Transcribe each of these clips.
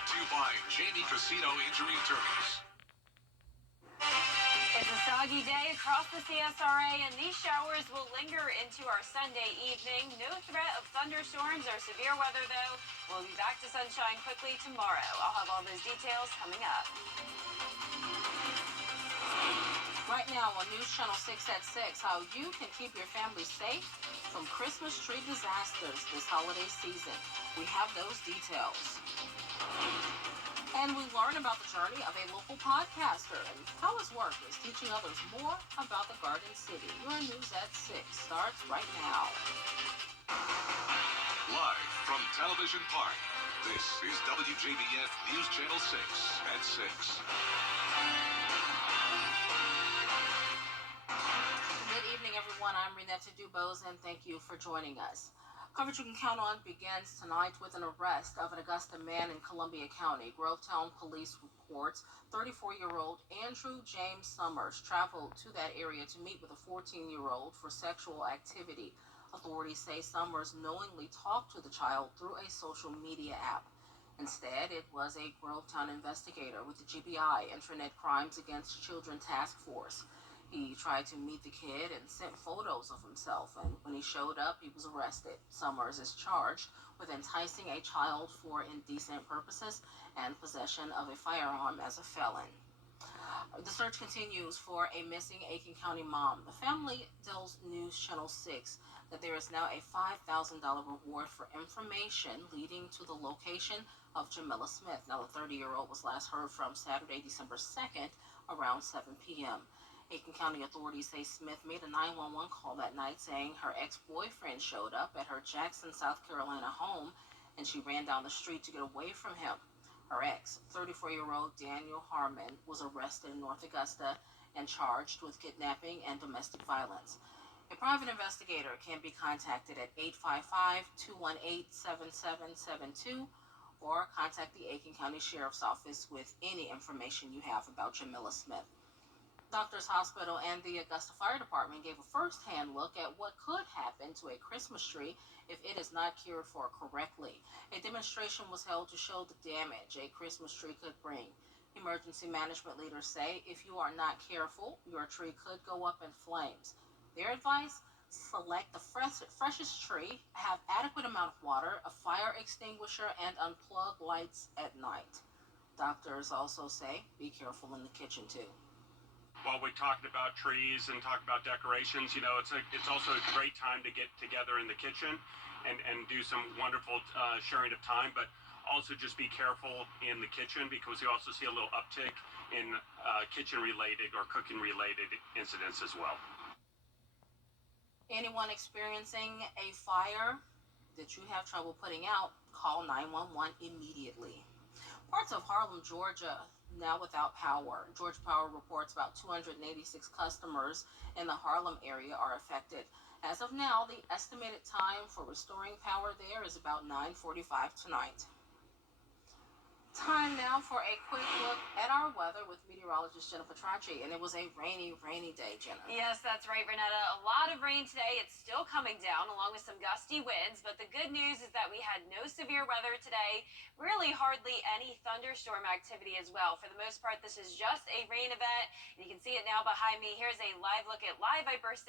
Brought to you by Jamie Casino Injury Attorneys. It's a soggy day across the CSRA, and these showers will linger into our Sunday evening. No threat of thunderstorms or severe weather, though. We'll be back to sunshine quickly tomorrow. I'll have all those details coming up. Right now on News Channel 6 at 6, how you can keep your family safe from Christmas tree disasters this holiday season. We have those details. And we learn about the journey of a local podcaster and how his work is teaching others more about the Garden City. Your News at 6 starts right now. Live from Television Park, this is WJBF News Channel 6 at 6. Good evening, everyone. I'm Renetta Dubose, and thank you for joining us. Coverage you can count on begins tonight with an arrest of an Augusta man in Columbia County. Grovetown police reports 34-year-old Andrew James Summers traveled to that area to meet with a 14-year-old for sexual activity. Authorities say Summers knowingly talked to the child through a social media app. Instead, it was a Grovetown investigator with the GBI, Internet Crimes Against Children Task Force. He tried to meet the kid and sent photos of himself, and when he showed up, he was arrested. Summers is charged with enticing a child for indecent purposes and possession of a firearm as a felon. The search continues for a missing Aiken County mom. The family tells News Channel 6 that there is now a $5,000 reward for information leading to the location of Jamila Smith. Now, the 30-year-old was last heard from Saturday, December 2nd, around 7 p.m. Aiken County authorities say Smith made a 911 call that night saying her ex-boyfriend showed up at her Jackson, South Carolina home, and she ran down the street to get away from him. Her ex, 34-year-old Daniel Harmon, was arrested in North Augusta and charged with kidnapping and domestic violence. A private investigator can be contacted at 855-218-7772 or contact the Aiken County Sheriff's Office with any information you have about Jamila Smith. Doctors Hospital and the Augusta Fire Department gave a first-hand look at what could happen to a Christmas tree if it is not cared for correctly. A demonstration was held to show the damage a Christmas tree could bring. Emergency management leaders say if you are not careful, your tree could go up in flames. Their advice? Select the freshest tree, have adequate amount of water, a fire extinguisher, and unplug lights at night. Doctors also say be careful in the kitchen too. While we're talking about trees and talking about decorations, you know, it's also a great time to get together in the kitchen and do some wonderful sharing of time, but also just be careful in the kitchen because you also see a little uptick in kitchen-related or cooking-related incidents as well. Anyone experiencing a fire that you have trouble putting out, call 911 immediately. Parts of Harlem, Georgia, now without power. Georgia Power reports about 286 customers in the Harlem area are affected. As of now, the estimated time for restoring power there is about 9:45 tonight. Time now for a quick look at our weather with meteorologist Jennifer Tracci, and it was a rainy day, Jenna. Yes, that's right, Renetta. A lot of rain today. It's still coming down along with some gusty winds, but the good news is that we had no severe weather today. Really hardly any thunderstorm activity as well. For the most part, this is just a rain event. You can see it now behind me. Here's a live look at Live Viper 6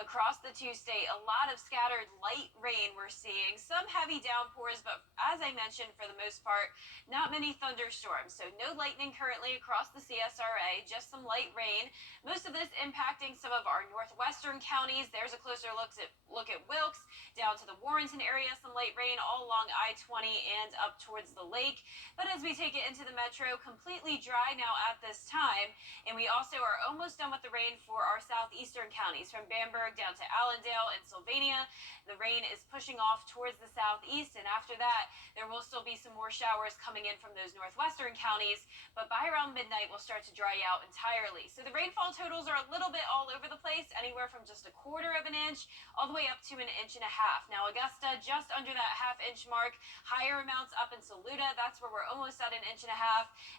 across the two-state. A lot of scattered light rain we're seeing. Some heavy downpours, but as I mentioned, for the most part, not many thunderstorms. So no lightning currently across the CSRA, just some light rain. Most of this impacting some of our northwestern counties. There's a closer look at Wilkes, down to the Warrenton area, some light rain all along I-20 and up towards the lake. But as we take it into the metro, completely dry now at this time. And we also are almost done with the rain for our southeastern counties, from Bamberg down to Allendale and Sylvania. The rain is pushing off towards the southeast, and after that, there will still be some more showers coming in from those northwestern counties, but by around midnight, we'll start to dry out entirely. So the rainfall totals are a little bit all over the place, anywhere from just 1/4 of an inch all the way up to 1.5 inches. Now, Augusta, just under that half-inch mark. Higher amounts up in Saluda, that's where we're almost at 1.5 inches,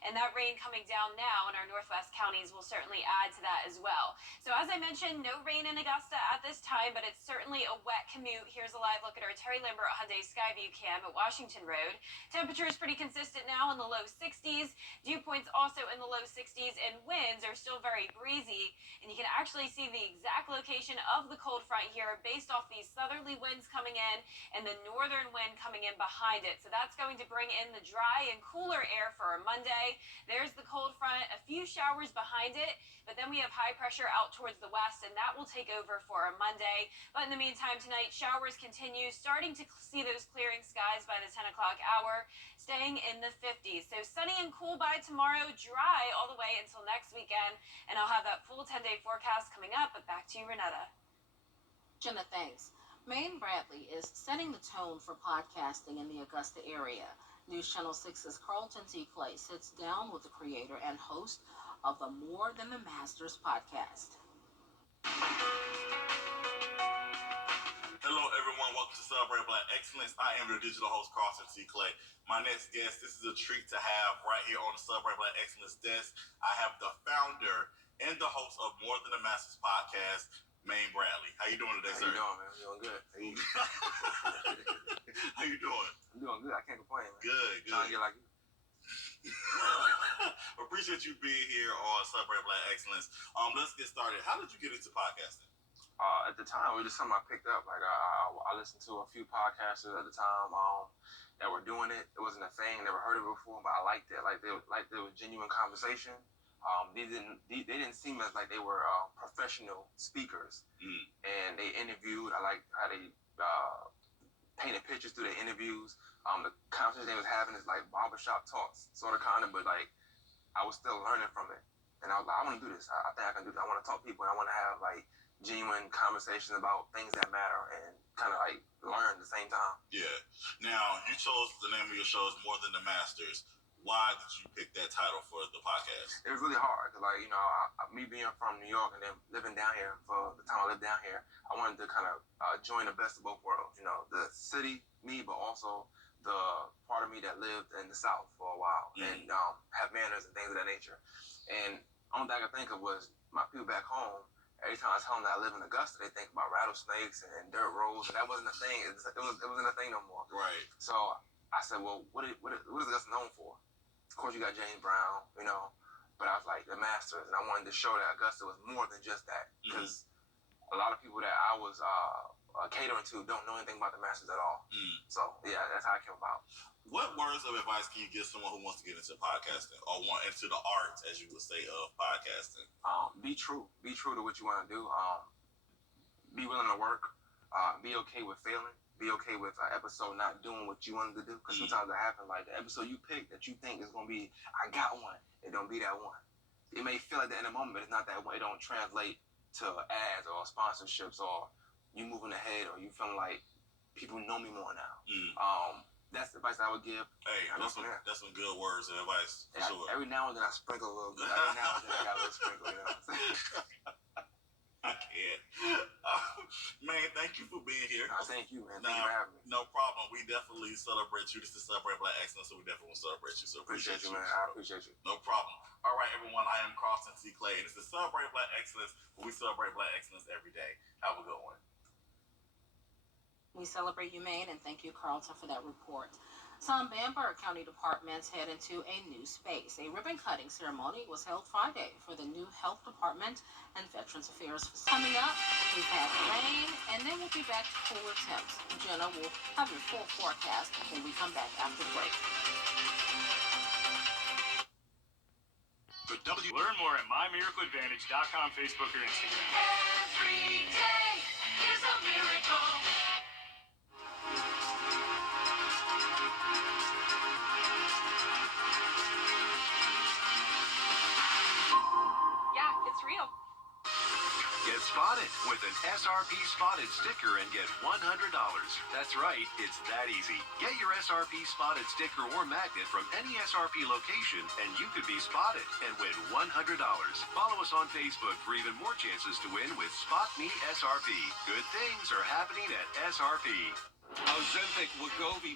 and that rain coming down now in our northwest counties will certainly add to that as well. So as I mentioned, no rain in Augusta at this time, but it's certainly a wet commute. Here's a live look at our Terry Lambert Hyundai Skyview cam at Washington Road. Temperature is pretty consistent now in the low 60s. Dew points also in the low 60s, and winds are still very breezy. And you can actually see the exact location of the cold front here based off these southerly winds coming in and the northern wind coming in behind it. So that's going to bring in the dry and cooler air for our Monday. There's the cold front, a few showers behind it, but then we have high pressure out towards the west, and that will take over for our Monday. But in the meantime, tonight, showers continue, starting to see those clearing skies by the 10 o'clock hour, staying in the 50s. So sunny and cool by tomorrow, dry all the way until next weekend. And I'll have that full 10-day forecast coming up, but back to you, Renetta. Jenna, thanks. Maine Bradley is setting the tone for podcasting in the Augusta area. News Channel 6's Carlton T. Clay sits down with the creator and host of the More Than the Masters podcast. Hello, everyone. Welcome to Celebrate Black Excellence. I am your digital host, Carlton T. Clay. My next guest, this is a treat to have right here on the Celebrate Black Excellence desk. I have the founder and the host of More Than the Masters podcast, Maine Bradley. How you doing today, sir? How you doing, man? I'm doing good. How you doing? I'm doing good. I can't complain, man. Good. Trying to get like you. Appreciate you being here on Celebrate Black Excellence. Let's get started. How did you get into podcasting? At the time, it was just something I picked up. Like I listened to a few podcasters at the time that were doing it. It wasn't a thing. Never heard of it before, but I liked it. Like there was genuine conversation. They didn't seem as like they were professional speakers, and they interviewed. I liked how they painted pictures through their interviews. The conversation they was having is like barbershop talks, sort of kind of, but like I was still learning from it, and I was like, I want to do this. I think I can do this. I want to talk to people, and I want to have like genuine conversations about things that matter, and kind of like learn at the same time. Yeah. Now, you chose the name of your show is More Than the Masters. Why did you pick that title for the podcast? It was really hard because, like, you know, me being from New York and then living down here for the time I lived down here, I wanted to kind of join the best of both worlds. You know, the city me, but also the part of me that lived in the South for a while and have manners and things of that nature. And only thing I could think of was my people back home. Every time I tell them that I live in Augusta, they think about rattlesnakes and dirt roads, and that wasn't a thing. It wasn't a thing no more. Right. So I said, well, what is Augusta known for? Of course, you got James Brown, you know, but I was like the Masters, and I wanted to show that Augusta was more than just that, because a lot of people that I was catering to don't know anything about the Masters at all. So yeah, that's how it came about. What words of advice can you give someone who wants to get into podcasting or want into the art, as you would say, of podcasting? Be true. Be true to what you want to do. Be willing to work. Be okay with failing. Be okay with an episode not doing what you wanted to do. Because sometimes it happens. Like the episode you pick that you think is going to be, I got one. It don't be that one. It may feel like that in a moment, but it's not that one. It don't translate to ads or sponsorships or you moving ahead or you feeling like people know me more now. That's the advice I would give. Hey, that's some good words of advice, for sure. Every now and then I sprinkle a little bit. Every now and then I got a little sprinkle, you know what I'm saying? I can't. Man, thank you for being here. Thank you, man. Thank you for having me. No problem. We definitely celebrate you. This is Celebrate Black Excellence, so we definitely want to celebrate you. So appreciate you, man. I appreciate you. No problem. All right, everyone. I am Carlton T. Clay, and this is Celebrate Black Excellence, where we celebrate Black excellence every day. Have a good one. We celebrate you, Maine, and thank you, Carlton, for that report. Some Bamberg County departments head into a new space. A ribbon-cutting ceremony was held Friday for the new Health Department and Veterans Affairs facility. Coming up, we've had rain, and then we'll be back to cooler temps. Jenna will have your full forecast when we come back after the break. Learn more at mymiracleadvantage.com, Facebook, or Instagram. Every day is a miracle. Yeah, it's real. Get spotted with an SRP Spotted sticker and get $100. That's right, it's that easy. Get your SRP Spotted sticker or magnet from any SRP location and you could be spotted and win $100. Follow us on Facebook for even more chances to win with Spot Me SRP. Good things are happening at SRP. Ozempic, Wegovy.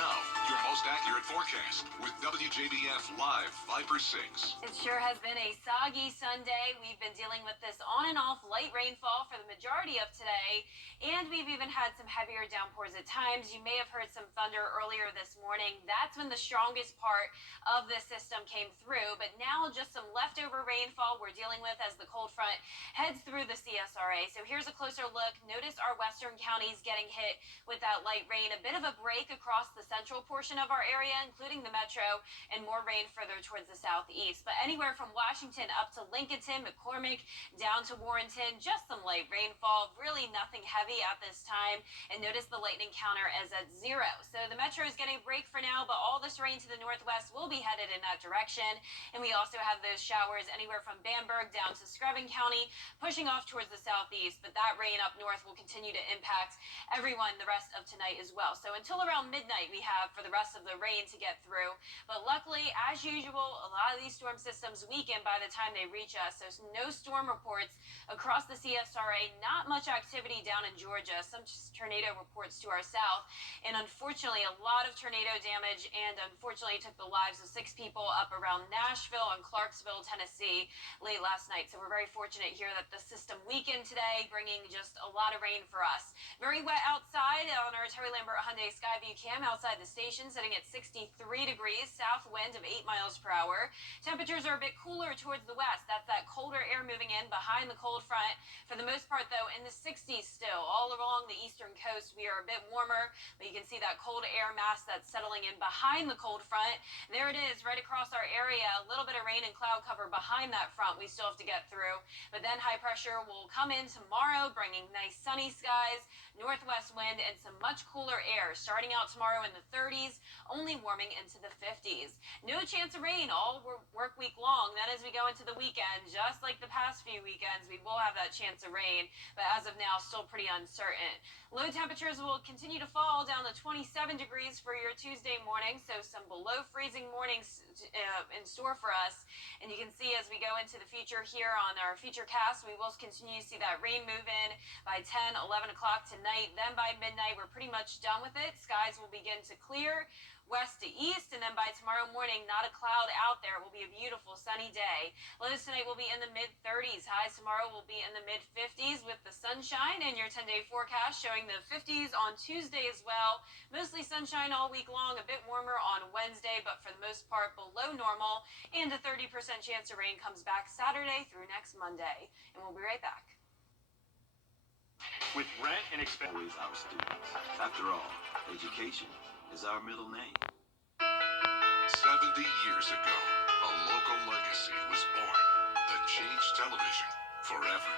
Now, your most accurate forecast with WJBF Live 5 for 6. It sure has been a soggy Sunday. We've been dealing with this on and off light rainfall for the majority of today, and we've even had some heavier downpours at times. You may have heard some thunder earlier this morning. That's when the strongest part of this system came through, but now just some leftover rainfall we're dealing with as the cold front heads through the CSRA. So here's a closer look. Notice our western counties getting hit with that light rain. A bit of a break across the central portion of our area, including the metro, and more rain further towards the southeast. But anywhere from Washington up to Lincolnton, McCormick, down to Warrenton, just some light rainfall, really nothing heavy at this time. And notice the lightning counter is at 0. So the metro is getting a break for now, but all this rain to the northwest will be headed in that direction. And we also have those showers anywhere from Bamberg down to Screven County, pushing off towards the southeast. But that rain up north will continue to impact everyone the rest of tonight as well. So until around midnight, we have for the rest of the rain to get through. But luckily, as usual, a lot of these storm systems weaken by the time they reach us. So no storm reports across the CSRA, not much activity down in Georgia, some tornado reports to our south, and unfortunately a lot of tornado damage, and unfortunately took the lives of 6 people up around Nashville and Clarksville, Tennessee late last night. So we're very fortunate here that the system weakened today, bringing just a lot of rain for us. Very wet outside on our Terry Lambert Hyundai Skyview cam outside the station, sitting at 63 degrees, south wind of 8 miles per hour. Temperatures are a bit cooler towards the west. That's that colder air moving in behind the cold front. For the most part, though, in the 60s still. All along the eastern coast, we are a bit warmer, but you can see that cold air mass that's settling in behind the cold front. There it is, right across our area. A little bit of rain and cloud cover behind that front we still have to get through. But then high pressure will come in tomorrow, bringing nice sunny skies, northwest wind, and some much cooler air. Starting out tomorrow in the 30s, only warming into the 50s. No chance of rain all work week long. Then as we go into the weekend, just like the past few weekends, we will have that chance of rain, but as of now, still pretty uncertain. Low temperatures will continue to fall down to 27 degrees for your Tuesday morning, so some below freezing mornings in store for us. And you can see as we go into the future here on our future cast, we will continue to see that rain move in by 10, 11 o'clock tonight. Then by midnight, we're pretty much done with it. Skies will begin to clear west to east, and then by tomorrow morning, not a cloud out there. It will be a beautiful sunny day. Lows tonight will be in the mid-30s. Highs tomorrow will be in the mid-50s with the sunshine, and your 10-day forecast showing the 50s on Tuesday as well. Mostly sunshine all week long, a bit warmer on Wednesday, but for the most part below normal, and a 30% chance of rain comes back Saturday through next Monday. And we'll be right back. With rent and expense. Always our students. After all, education is our middle name. 70 years ago, a local legacy was born that changed television forever.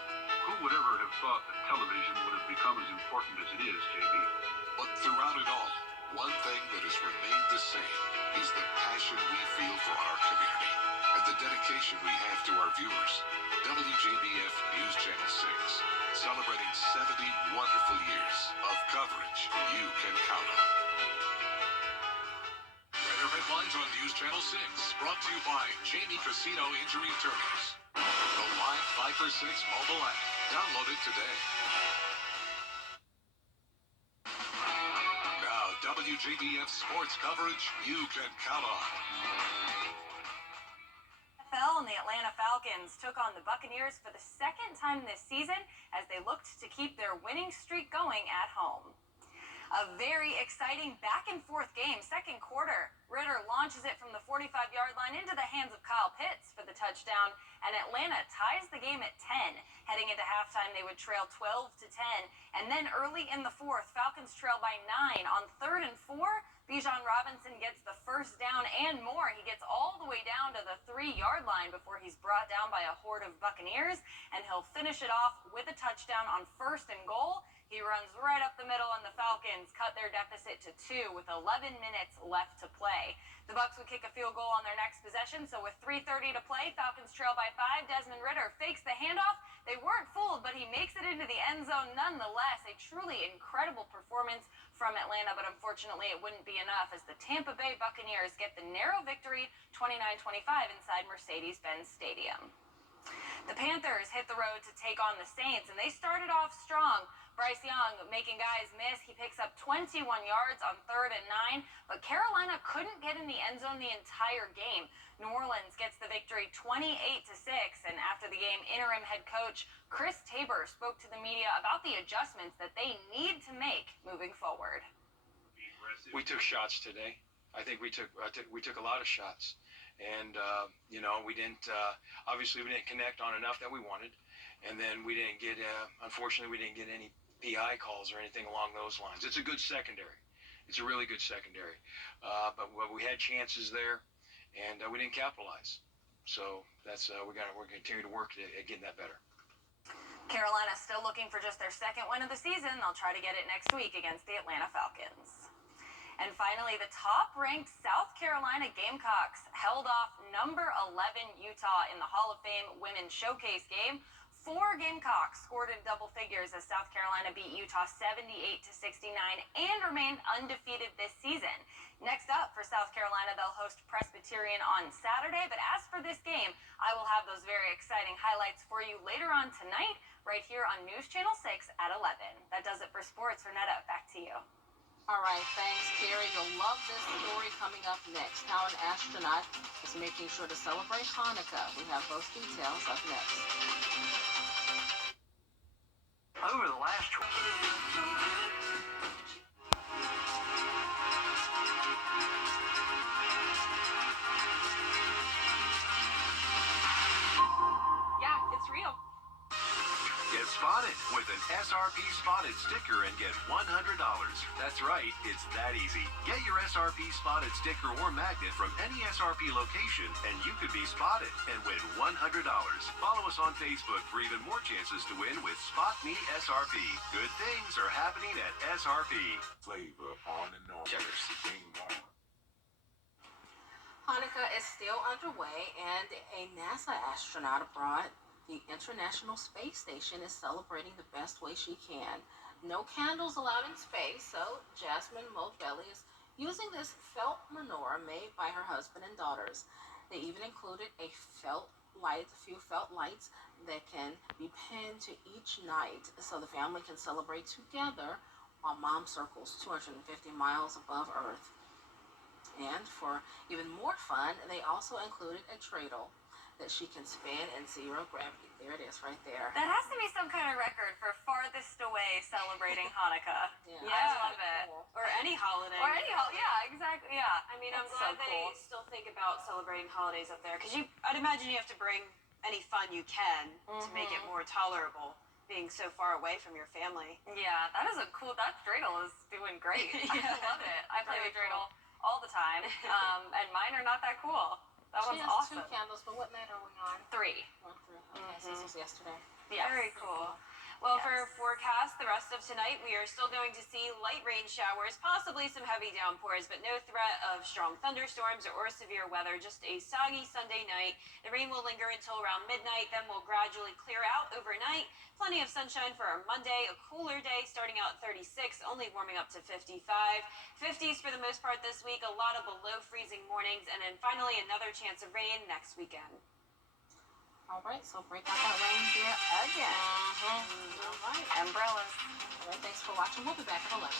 Who would ever have thought that television would have become as important as it is, JB? But throughout it all, one thing that has remained the same is the passion we feel for our community and the dedication we have to our viewers. WJBF News Channel 6, celebrating 70 wonderful years of coverage you can count on. Headlines on News Channel 6, brought to you by Jamie Casino Injury Attorneys. The Live 5 for 6 mobile app. Download it today. Now, WJBF sports coverage you can count on. NFL and the Atlanta Falcons took on the Buccaneers for the second time this season as they looked to keep their winning streak going at home. A very exciting back-and-forth game. Second quarter, Ritter launches it from the 45-yard line into the hands of Kyle Pitts for the touchdown, and Atlanta ties the game at 10. Heading into halftime, they would trail 12-10, and then early in the fourth, Falcons trail by 9. On 3rd and 4, Bijan Robinson gets the first down and more. He gets all the way down to the 3-yard line before he's brought down by a horde of Buccaneers, and he'll finish it off with a touchdown on 1st and goal. He runs right up the middle, and the Falcons cut their deficit to 2 with 11 minutes left to play. The Bucs would kick a field goal on their next possession, so with 3:30 to play, Falcons trail by 5. Desmond Ritter fakes the handoff. They weren't fooled, but he makes it into the end zone nonetheless. A truly incredible performance from Atlanta, but unfortunately it wouldn't be enough as the Tampa Bay Buccaneers get the narrow victory 29-25 inside Mercedes-Benz Stadium. The Panthers hit the road to take on the Saints, and they started off strong. Bryce Young making guys miss. He picks up 21 yards on 3rd and 9, but Carolina couldn't get in the end zone the entire game. New Orleans gets the victory 28-6, and after the game, interim head coach Chris Tabor spoke to the media about the adjustments that they need to make moving forward. We took shots today. I think we took a lot of shots, and we didn't obviously we didn't connect on enough that we wanted, and then we didn't get unfortunately we didn't get any PI calls or anything along those lines. It's a good secondary. It's a really good secondary, but we had chances there, and we didn't capitalize. So that's we're gonna continue to work at getting that better. Carolina still looking for just their second win of the season. They'll try to get it next week against the Atlanta Falcons. And finally, the top-ranked South Carolina Gamecocks held off number 11 Utah in the Hall of Fame Women's Showcase game. 4 Gamecocks scored in double figures as South Carolina beat Utah 78-69 and remained undefeated this season. Next up for South Carolina, they'll host Presbyterian on Saturday. But as for this game, I will have those very exciting highlights for you later on tonight, right here on News Channel 6 at 11. That does it for sports. Renetta, back to you. All right, thanks, Carrie. You'll love this story coming up next. How an astronaut is making sure to celebrate Hanukkah. We have those details up next. Over the last Yeah, it's real. Get spotted with an SRP Spotted sticker and get $100. That's right, it's that easy. Get your SRP Spotted sticker or magnet from any SRP location and you could be spotted and win $100. Follow us on Facebook for even more chances to win with Spot Me SRP. Good things are happening at SRP. Flavor on and on. Hanukkah is still underway, and a NASA astronaut aboard the International Space Station is celebrating the best way she can. No candles allowed in space, so Jasmine Moldbelly is using this felt menorah made by her husband and daughters. They even included a few felt lights that can be pinned to each night so the family can celebrate together while mom circles 250 miles above Earth. And for even more fun, they also included a dreidel that she can spin in 0 gravity. There it is, right there. That has to be some kind of record for farthest away celebrating Hanukkah. Yeah. I love it. Or any holiday. Or any holiday. Yeah, exactly. Yeah. I mean, I'm That's glad so they cool. still think about celebrating holidays up there, because I'd imagine you have to bring any fun you can to make it more tolerable, being so far away from your family. Yeah, that is that dreidel is doing great. Yeah. I love it. I play Very with dreidel all the time, and mine are not that cool. That She one's has awesome. 2 candles, but what night are we on? 3. 1, 3. Okay, so this was yesterday. Yes. Very cool. Well, Yes. for forecast the rest of tonight, we are still going to see light rain showers, possibly some heavy downpours, but no threat of strong thunderstorms or severe weather. Just a soggy Sunday night. The rain will linger until around midnight, then will gradually clear out overnight. Plenty of sunshine for our Monday, a cooler day starting out at 36, only warming up to 55. 50s for the most part this week, a lot of below freezing mornings, and then finally another chance of rain next weekend. All right, so break out that reindeer again. All right. Umbrellas. All right, thanks for watching. We'll be back at 11.